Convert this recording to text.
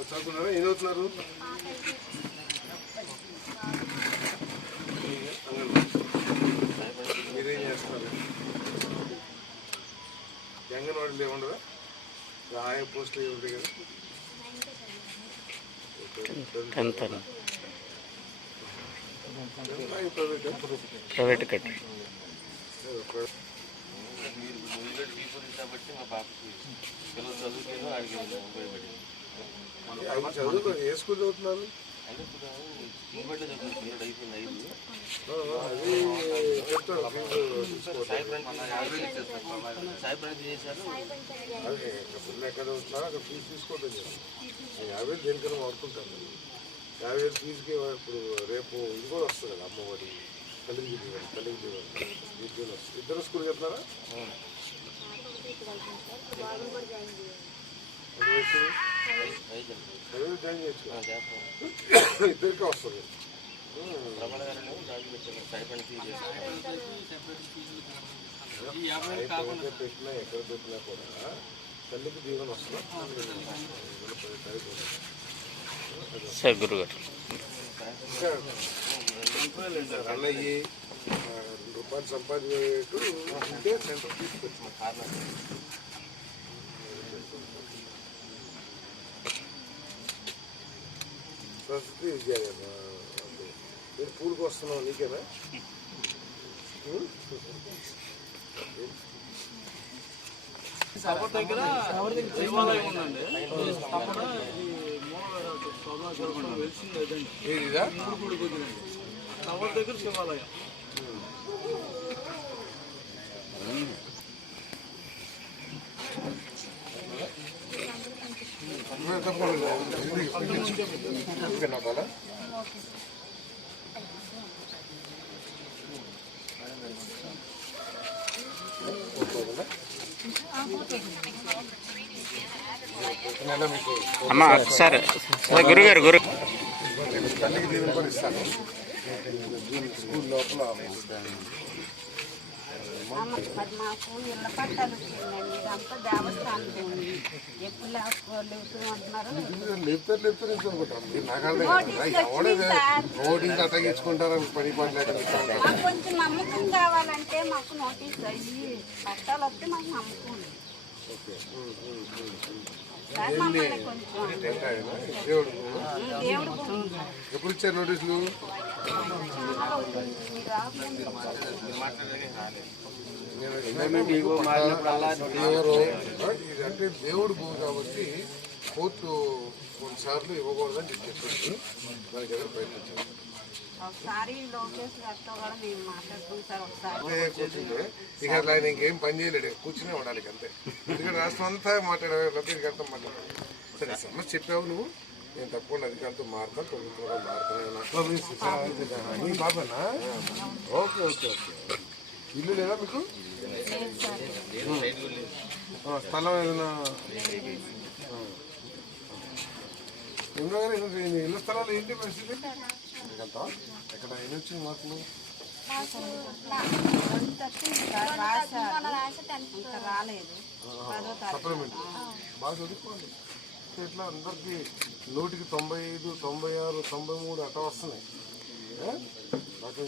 చదువుకున్నారా ఏం చదువుతున్నారు? కాబట్టి మా పాపకి పిల్లలు చదువుకేదో ఆడికి ఉపయోగపడింది అవి చదువుకో ఏ స్కూల్ చదువుతున్నారు? ఇంకా ఎక్కడ చదువుతున్నారో అక్కడ ఫీజు చెప్పి ఆ యాభై వేలు దేనికైనా వాడుకుంటాను. యాభై వేలు ఫీజుకి ఇప్పుడు రేపు ఇది కూడా వస్తుంది కదా అమ్మఒడి తల్లికి వస్తుంది ఇద్దరు స్కూల్కి వెళ్తున్నారా? ఇద్దరికే వస్తుంది రమణ గారు రాజు పెట్టారు సాయి ప్రణీత్ చేశారు ఎక్కడ పెట్టినా ఎక్కడ పెట్టినా కూడా తల్లికి దీవెన వస్తుందా సార్ గురుగారు ఇంకా రన్ అయ్యి ఆ, రెండు రూపాయలు సంపాదించేట్టు ఉంటే సెంటర్ తీసుకొచ్చిన కారణం పరిస్థితి ఇది. నేను పూలకు వస్తున్నావు నీకేనా? సభ దగ్గర ఉందండి. వెలిసింది సభ దగ్గర శివాలయం నువ్వే తప్పకుండా ఇది- ఇది వినపాలా? పోతుందా? నెల మీకు అమ్మ సార్ గురుగారు గురు తల్లికి దీవెన కూడా స్కూల్ లోపల మరి మాకు ఇళ్ళ పట్టాలు వచ్చిందండి ఇదంతా దేవస్థానం భూమి ఎప్పుడు లేకపోలేవు అంటున్నారు. లేపుతారు లేపుతారు అనుకుంటారు మీరు నాకు నోటీస్ అతగించుకుంటారని పని పని మాకు కొంచెం నమ్మకం కావాలంటే మాకు నోటీస్ అయ్యి పట్టాలు వస్తే మాకు నమ్మకం ఉంది. ఎప్పుడు ఇచ్చారు నోటీసులు? ఎవరు? ఇది అంటే దేవుడు భూమి కాబట్టి కోర్టు కొన్నిసార్లు ఇవ్వకూడదని చెప్పేసి దానికి ఏదో ప్రయత్నించారు. ఇక అట్లా ఆయన ఇంకేం పని చేయలేడు కూర్చునే ఉండాలి అంతే. ఎందుకంటే రాష్ట్రం అంతా మాట్లాడే అధికారితో మాట్లాడాలి. సరే సమస్య చెప్పావు నువ్వు. నేను తప్పకుండా అధికారులతో మారుతాను ప్రభుత్వంలో మారుతాను ఓకే ఓకే ఓకే. ఇల్లు లేదా మీకు? ఆ, స్థలం ఏదైనా? ఎందుకంటే ఇల్లు? స్థలాలు ఏంటి పరిస్థితి? మీకంతా ఎక్కడ ఎన్ని వచ్చింది మార్కులు ఇంకా రాలేదు. సప్లిమెంట్ బాగా చదువుకోండి. ఇట్లా అందరికి నూటికి తొంభై ఐదు తొంభై ఆరు తొంభై మూడు అట్లా వస్తున్నాయి? నాకు